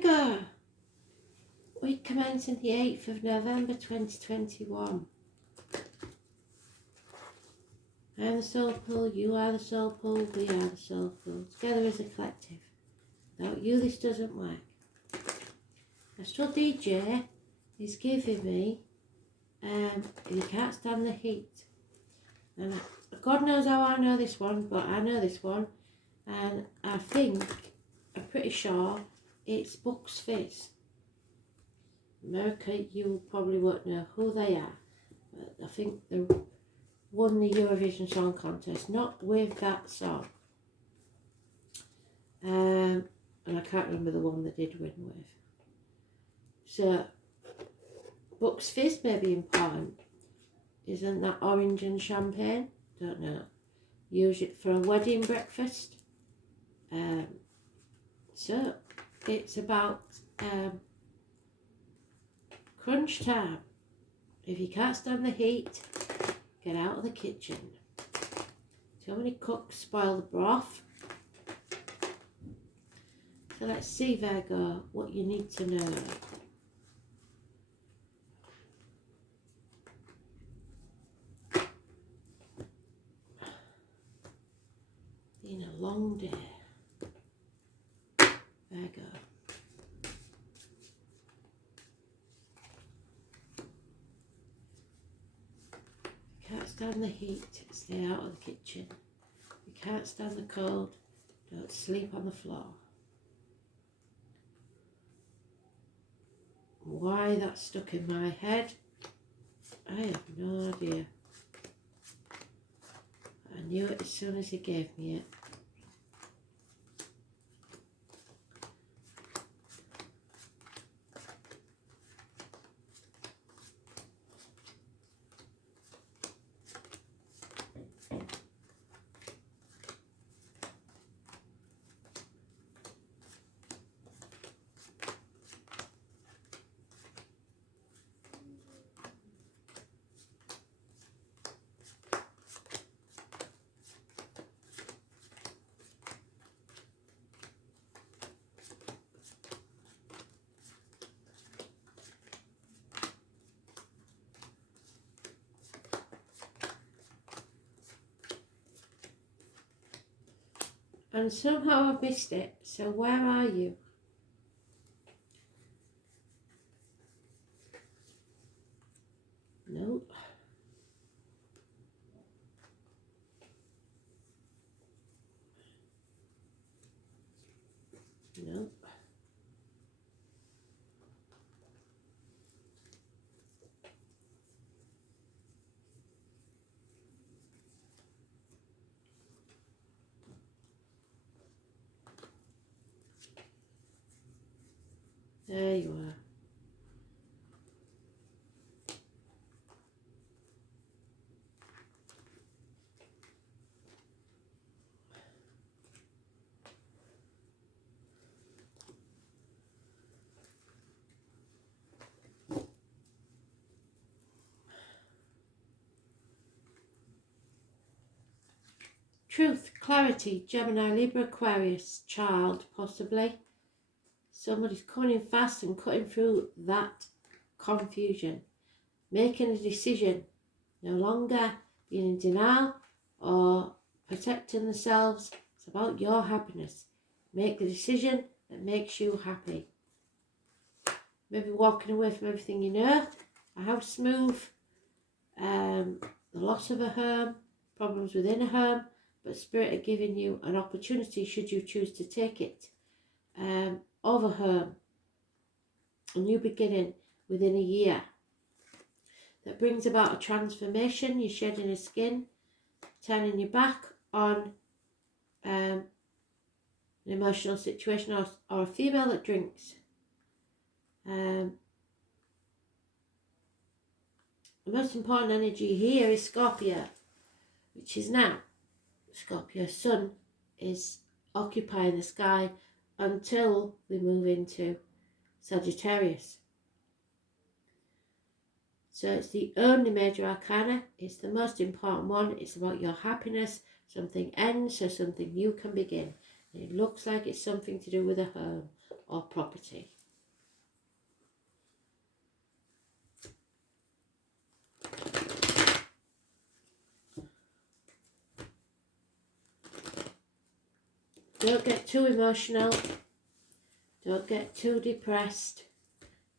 Virgo, week commencing the 8th of November 2021. I am the soul pool, you are the soul pool, we are the soul pool. Together as a collective. Without you, this doesn't work. Astral DJ is giving me, you can't stand the heat. And God knows how I know this one, but I know this one. And I'm pretty sure it's Bucks Fizz. America, you probably won't know who they are. But I think they won the Eurovision Song Contest, not with that song. And I can't remember the one they did win with. So, Bucks Fizz may be important. Isn't that orange and champagne? Don't know. Use it for a wedding breakfast. So, it's about crunch time. If you can't stand the heat, get out of the kitchen. Too many cooks spoil the broth. So let's see, Virgo, what you need to know. Been a long day, Virgo. You can't stand the heat, stay out of the kitchen. You can't stand the cold, don't sleep on the floor. Why that's stuck in my head, I have no idea. I knew it as soon as he gave me it. And somehow I've missed it, so where are you? No. No. There you are. Truth, clarity, Gemini, Libra, Aquarius, child, possibly. Somebody's coming in fast and cutting through that confusion. Making a decision. No longer being in denial or protecting themselves. It's about your happiness. Make the decision that makes you happy. Maybe walking away from everything you know. A house move. The loss of a home. Problems within a home. But Spirit are giving you an opportunity should you choose to take it. Of a home. A new beginning within a year. That brings about a transformation. You're shedding a skin. Turning your back on an emotional situation or a female that drinks. The most important energy here is Scorpio, which is now. Scorpio sun is occupying the sky until we move into Sagittarius. So it's the only major arcana. It's the most important one. It's about your happiness. Something ends so something new can begin. And it looks like it's something to do with a home or property. Don't get too emotional. Don't get too depressed.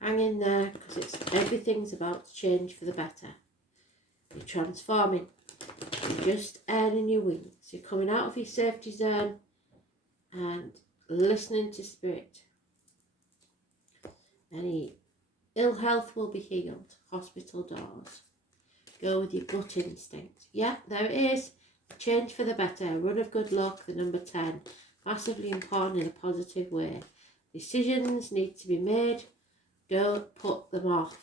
Hang in there, because everything's about to change for the better. You're transforming. You're just earning your wings. You're coming out of your safety zone and listening to spirit. Any ill health will be healed. Hospital doors. Go with your gut instinct. Yeah, there it is. A change for the better. A run of good luck, the number 10. Massively important in a positive way. Decisions need to be made. Don't put them off.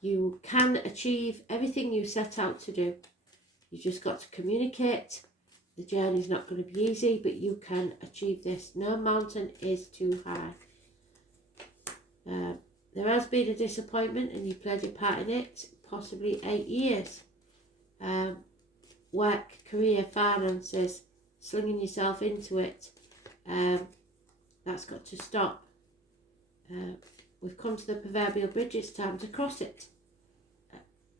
You can achieve everything you set out to do. You just got to communicate. The journey's not going to be easy, but you can achieve this. No mountain is too high. There has been a disappointment and you played your part in it, possibly 8 years. Work, career, finances, slinging yourself into it. That's got to stop. We've come to the proverbial bridge. It's time to cross it.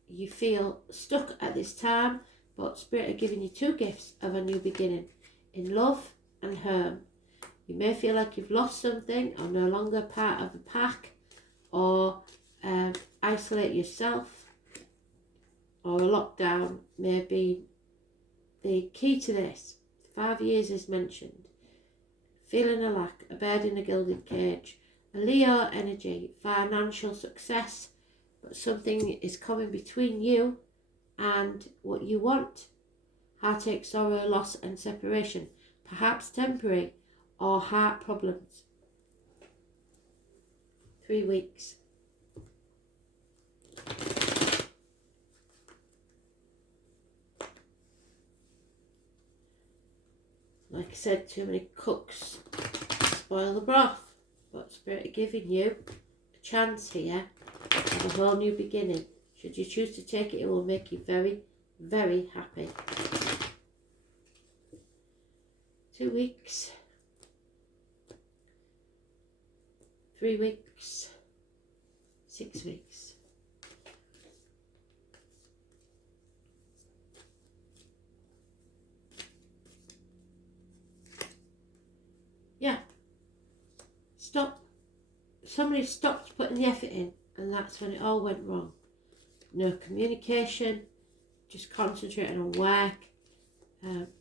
You feel stuck at this time, but Spirit are giving you 2 gifts of a new beginning, in love and home. You may feel like you've lost something or no longer part of the pack, or isolate yourself, or a lockdown may be the key to this. 5 years is mentioned. Feeling a lack, a bird in a gilded cage. A Leo energy, financial success, but something is coming between you and what you want. Heartache, sorrow, loss and separation, perhaps temporary, or heart problems. 3 weeks. Like I said, too many cooks spoil the broth. But Spirit are giving you a chance here of a whole new beginning. Should you choose to take it, it will make you very, very happy. 2 weeks. 3 weeks. 6 weeks. Yeah. Stop. Somebody stopped putting the effort in, and that's when it all went wrong. No communication, just concentrating on work,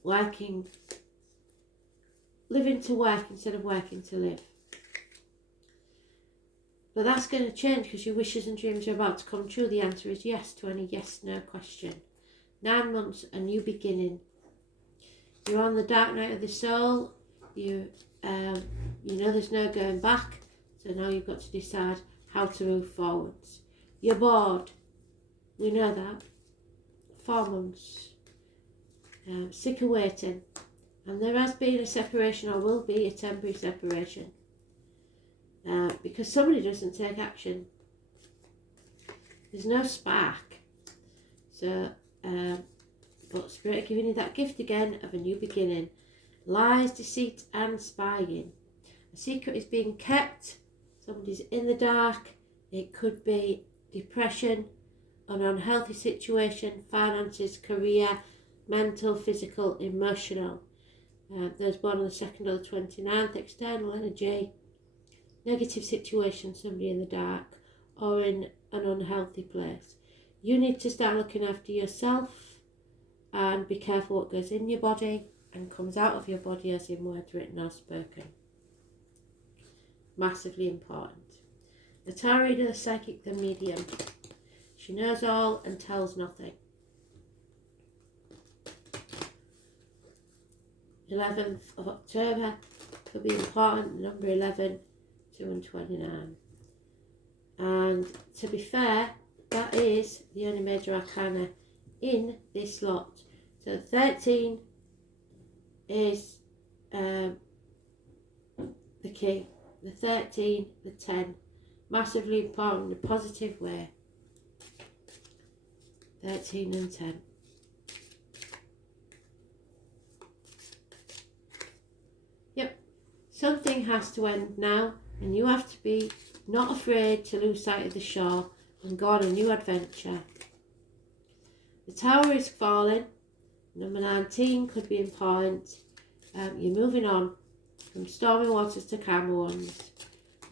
working, living to work instead of working to live. But that's going to change because your wishes and dreams are about to come true. The answer is yes to any yes/no question. 9 months, a new beginning. You're on the dark night of the soul. You know there's no going back, so now you've got to decide how to move forwards. You're bored, we know that. 4 months, sick of waiting, and there has been a separation, or will be a temporary separation, because somebody doesn't take action. There's no spark, so but Spirit are giving you that gift again of a new beginning. Lies, deceit and spying. A secret is being kept. Somebody's in the dark. It could be depression, an unhealthy situation, finances, career, mental, physical, emotional. There's born on the 2nd or the 29th, external energy, negative situation, somebody in the dark or in an unhealthy place. You need to start looking after yourself and be careful what goes in your body and comes out of your body, as in words written or spoken. Massively important. The tarot reader, the psychic, the medium. She knows all and tells nothing. 11th of October could be important. Number 11, 2 and 29. And to be fair, that is the only major arcana in this lot. So 13 is the key. The 13, the 10, massively important in a positive way. 13 and 10. Yep, something has to end now, and you have to be not afraid to lose sight of the shore and go on a new adventure. The tower is falling. Number 19 could be important. You're moving on from stormy waters to calmer ones.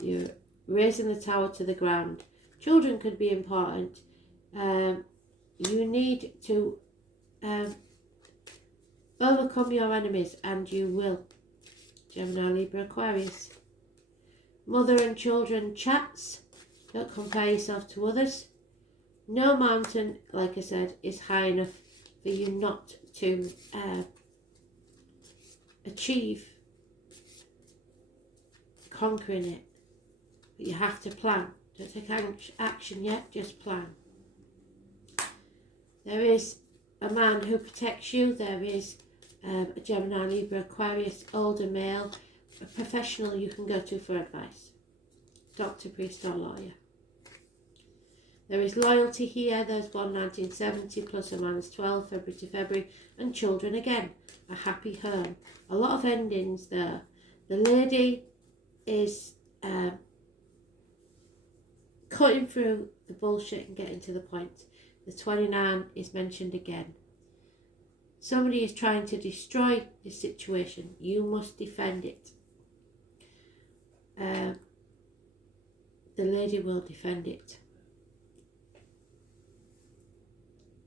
You're raising the tower to the ground. Children could be important. You need to overcome your enemies, and you will. Gemini, Libra, Aquarius. Mother and children chats. Don't compare yourself to others. No mountain, like I said, is high enough for you not to achieve conquering it. But you have to plan. Don't take action yet, just plan. There is a man who protects you. There is a Gemini, Libra, Aquarius, older male, a professional you can go to for advice. Doctor, priest or lawyer. There is loyalty here. There's born 1970 plus or minus 12, February to February. And children again. A happy home. A lot of endings there. The lady is cutting through the bullshit and getting to the point. The 29 is mentioned again. Somebody is trying to destroy the situation. You must defend it. The lady will defend it.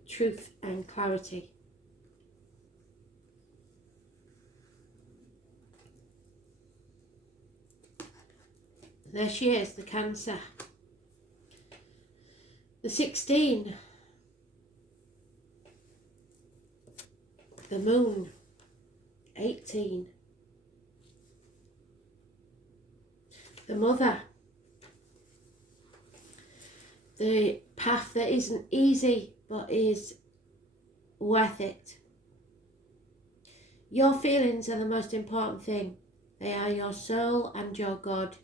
Truth and clarity. There she is, the Cancer. The 16. The Moon. 18. The Mother. The path that isn't easy but is worth it. Your feelings are the most important thing. They are your soul and your God.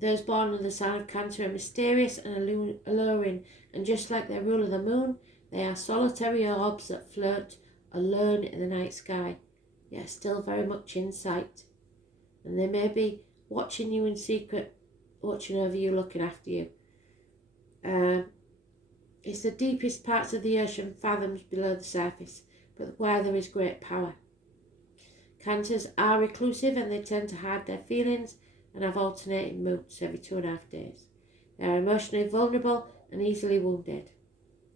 Those born under the sign of Cancer are mysterious and alluring, and just like their ruler the moon, they are solitary orbs that float alone in the night sky, yet still very much in sight. And they may be watching you in secret, watching over you, looking after you. It's the deepest parts of the ocean, fathoms below the surface, but where there is great power. Cancers are reclusive and they tend to hide their feelings and have alternating moods every 2.5 days. They are emotionally vulnerable and easily wounded,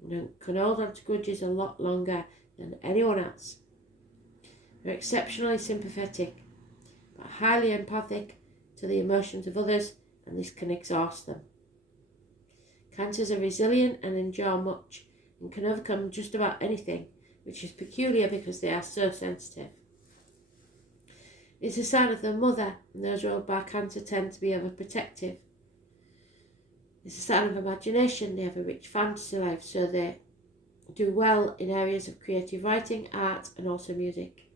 and can hold on to grudges a lot longer than anyone else. They're exceptionally sympathetic, but highly empathic to the emotions of others, and this can exhaust them. Cancers are resilient and endure much, and can overcome just about anything, which is peculiar because they are so sensitive. It's a sign of the mother, and those ruled by Cancer tend to be overprotective. It's a sign of imagination. They have a rich fantasy life, so they do well in areas of creative writing, art, and also music.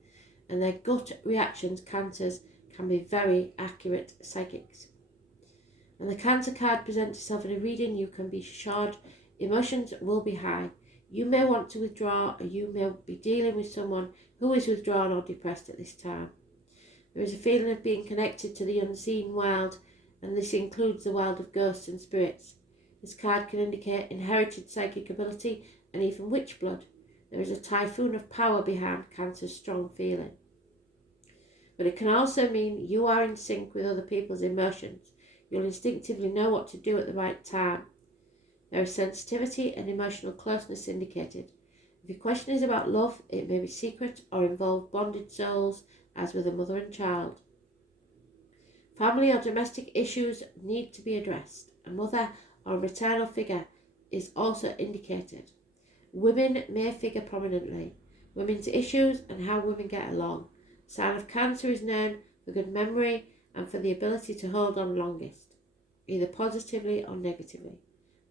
And their gut reactions, Cancers, can be very accurate psychics. When the Cancer card presents itself in a reading, you can be assured emotions will be high. You may want to withdraw, or you may be dealing with someone who is withdrawn or depressed at this time. There is a feeling of being connected to the unseen world, and this includes the world of ghosts and spirits. This card can indicate inherited psychic ability and even witch blood. There is a typhoon of power behind Cancer's strong feeling. But it can also mean you are in sync with other people's emotions. You'll instinctively know what to do at the right time. There is sensitivity and emotional closeness indicated. If your question is about love, it may be secret or involve bonded souls, as with a mother and child. Family or domestic issues need to be addressed. A mother or a maternal figure is also indicated. Women may figure prominently. Women's issues and how women get along. The sign of Cancer is known for good memory and for the ability to hold on longest, either positively or negatively.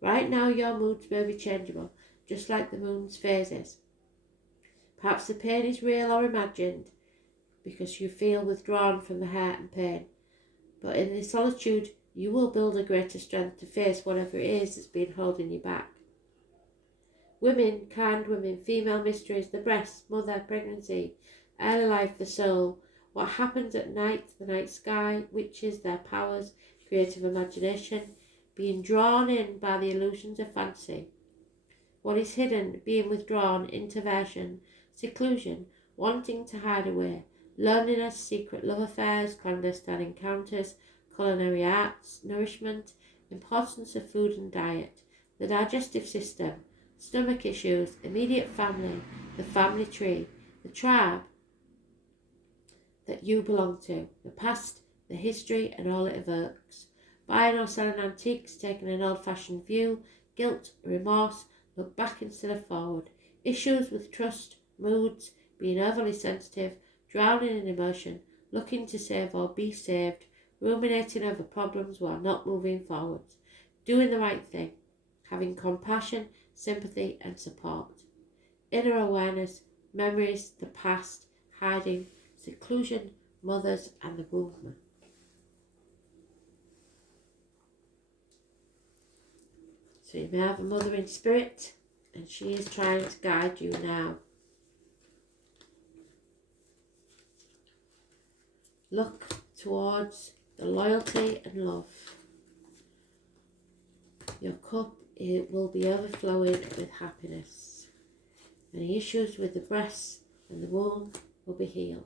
Right now your moods may be changeable, just like the moon's phases. Perhaps the pain is real or imagined, because you feel withdrawn from the hurt and pain. But in the solitude, you will build a greater strength to face whatever it is that's been holding you back. Women, kind women, female mysteries, the breast, mother, pregnancy, early life, the soul, What happens at night, the night sky, witches, their powers, creative imagination, being drawn in by the illusions of fancy. What is hidden, being withdrawn, introversion, seclusion, wanting to hide away, loneliness, secret love affairs, clandestine encounters, culinary arts, nourishment, importance of food and diet, the digestive system, stomach issues, immediate family, the family tree, the tribe that you belong to, the past, the history and all it evokes. Buying or selling antiques, taking an old-fashioned view, guilt, remorse, look back instead of forward, issues with trust, moods, being overly sensitive, drowning in emotion, looking to save or be saved, ruminating over problems while not moving forwards, doing the right thing, having compassion, sympathy and support. Inner awareness, memories, the past, hiding, seclusion, mothers and the movement. So you may have a mother in spirit and she is trying to guide you now. Look towards the loyalty and love. Your cup, it will be overflowing with happiness. Any issues with the breasts and the womb will be healed.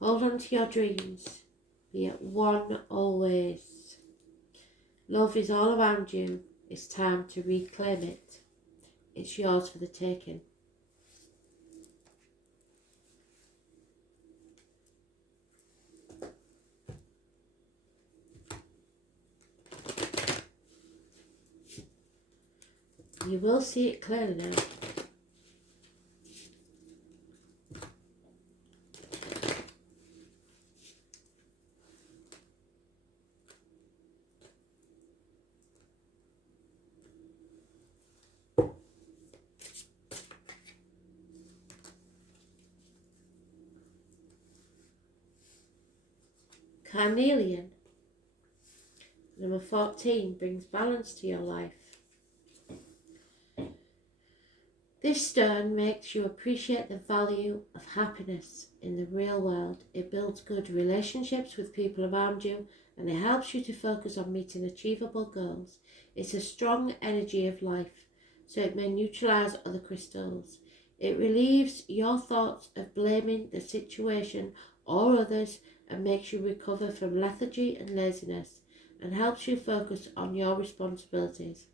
Hold on to your dreams. Be at one always. Love is all around you. It's time to reclaim it. It's yours for the taking. You will see it clearly now. Carnelian, number 14, brings balance to your life. This stone makes you appreciate the value of happiness in the real world. It builds good relationships with people around you and it helps you to focus on meeting achievable goals. It's a strong energy of life, so it may neutralize other crystals. It relieves your thoughts of blaming the situation or others and makes you recover from lethargy and laziness and helps you focus on your responsibilities.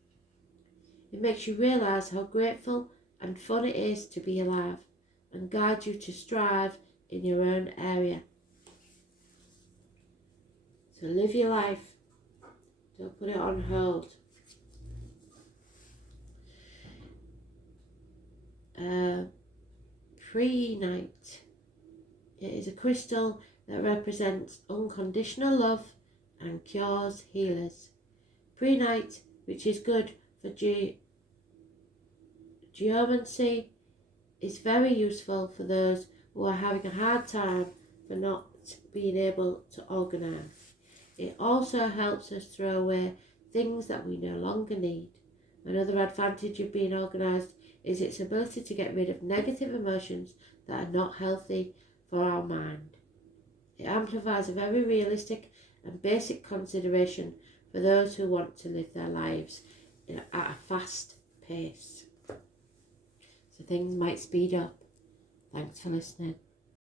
It makes you realise how grateful and fun it is to be alive and guides you to strive in your own area. So live your life. Don't put it on hold. Pre-night. It is a crystal that represents unconditional love and cures healers. Pre-night, which is good for geomancy, is very useful for those who are having a hard time for not being able to organise. It also helps us throw away things that we no longer need. Another advantage of being organised is its ability to get rid of negative emotions that are not healthy for our mind. It amplifies a very realistic and basic consideration for those who want to live their lives at a fast pace. So things might speed up. Thanks for listening.